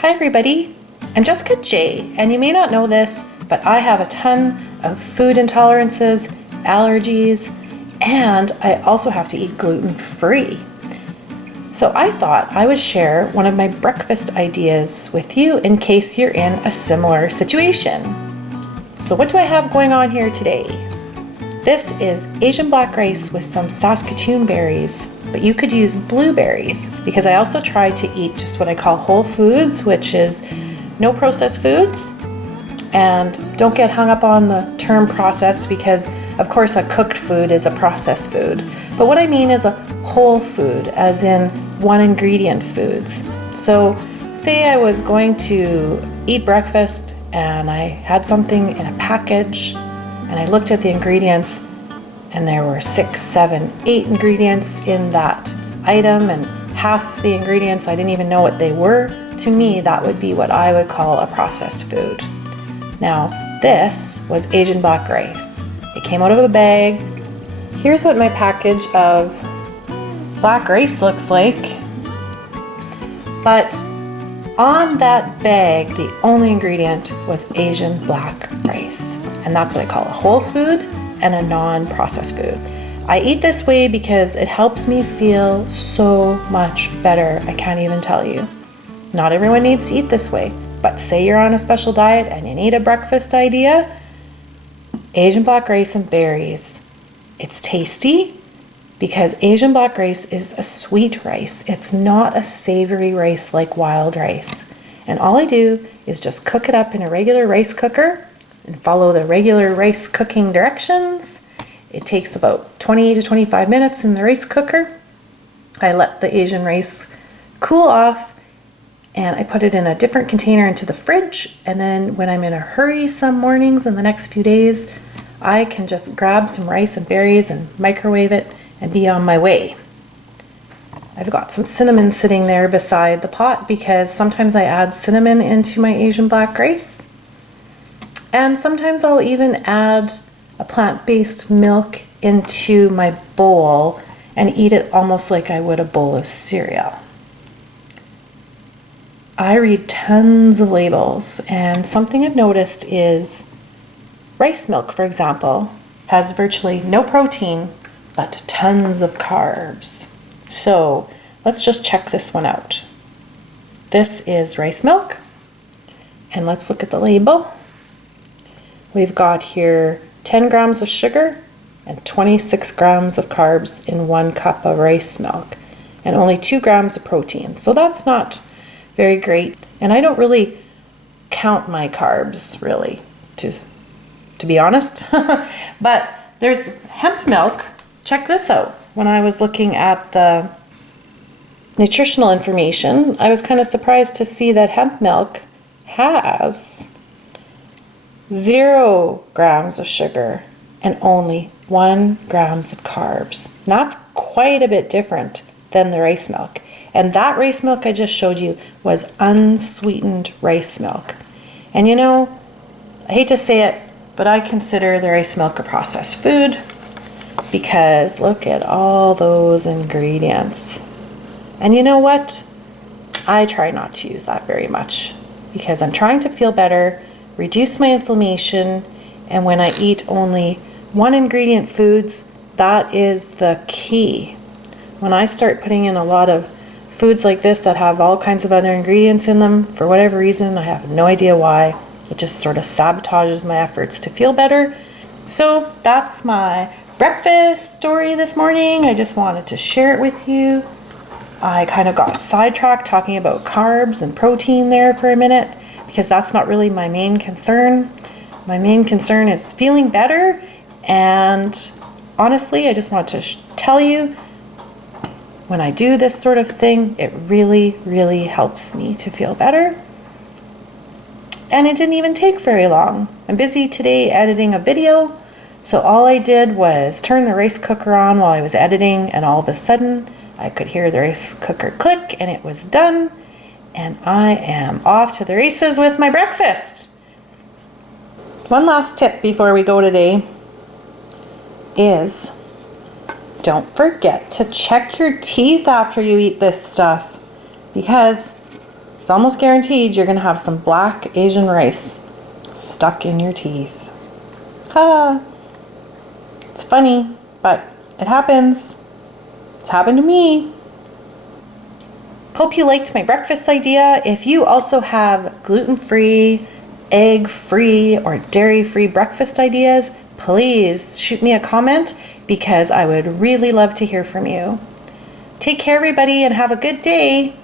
Hi everybody, I'm Jessica J, and you may not know this, but I have a ton of food intolerances, allergies, and I also have to eat gluten-free. So I thought I would share one of my breakfast ideas with you in case you're in a similar situation. So what do I have going on here today? This is Asian black rice with some Saskatoon berries, but you could use blueberries because I also try to eat just what I call whole foods, which is no processed foods. And don't get hung up on the term processed because of course a cooked food is a processed food. But what I mean is a whole food, as in one ingredient foods. So say I was going to eat breakfast and I had something in a package and I looked at the ingredients and there were 6, 7, 8 ingredients in that item, and half the ingredients I didn't even know what they were. To me, that would be what I would call a processed food. Now, this was Asian black rice. It came out of a bag. Here's what my package of black rice looks like. But on that bag, the only ingredient was Asian black rice. And that's what I call a whole food and a non-processed food. I eat this way because it helps me feel so much better. I can't even tell you. Not everyone needs to eat this way, but say you're on a special diet and you need a breakfast idea, Asian black rice and berries. It's tasty because Asian black rice is a sweet rice. It's not a savory rice like wild rice. And all I do is just cook it up in a regular rice cooker and follow the regular rice cooking directions. It takes about 20 to 25 minutes in the rice cooker. I let the Asian rice cool off and I put it in a different container into the fridge. And then when I'm in a hurry some mornings in the next few days, I can just grab some rice and berries and microwave it and be on my way. I've got some cinnamon sitting there beside the pot because sometimes I add cinnamon into my Asian black rice. And sometimes I'll even add a plant-based milk into my bowl and eat it almost like I would a bowl of cereal. I read tons of labels, and something I've noticed is rice milk, for example, has virtually no protein but tons of carbs. So let's just check this one out. This is rice milk, and let's look at the label. We've got here 10 grams of sugar and 26 grams of carbs in 1 cup of rice milk, and only 2 grams of protein. So that's not very great. And I don't really count my carbs, really, to be honest. But there's hemp milk. Check this out. When I was looking at the nutritional information, I was kind of surprised to see that hemp milk has 0 grams of sugar and only 1 grams of carbs. And that's quite a bit different than the rice milk. And that rice milk I just showed you was unsweetened rice milk. And you know, I hate to say it, but I consider the rice milk a processed food because look at all those ingredients. And you know what? I try not to use that very much because I'm trying to feel better, reduce my inflammation, and when I eat only one ingredient foods, that is the key. When I start putting in a lot of foods like this that have all kinds of other ingredients in them, for whatever reason, I have no idea why, it just sort of sabotages my efforts to feel better. So that's my breakfast story this morning. I just wanted to share it with you. I kind of got sidetracked talking about carbs and protein there for a minute because that's not really my main concern. My main concern is feeling better, and honestly, I just want to tell you, when I do this sort of thing, it really, really helps me to feel better. And it didn't even take very long. I'm busy today editing a video, so all I did was turn the rice cooker on while I was editing, and all of a sudden, I could hear the rice cooker click, and it was done. And I am off to the races with my breakfast. One last tip before we go today is don't forget to check your teeth after you eat this stuff because it's almost guaranteed you're gonna have some black Asian rice stuck in your teeth. Ha! It's funny, but it happens. It's happened to me. Hope you liked my breakfast idea. If you also have gluten-free, egg-free, or dairy-free breakfast ideas, please shoot me a comment because I would really love to hear from you. Take care, everybody, and have a good day.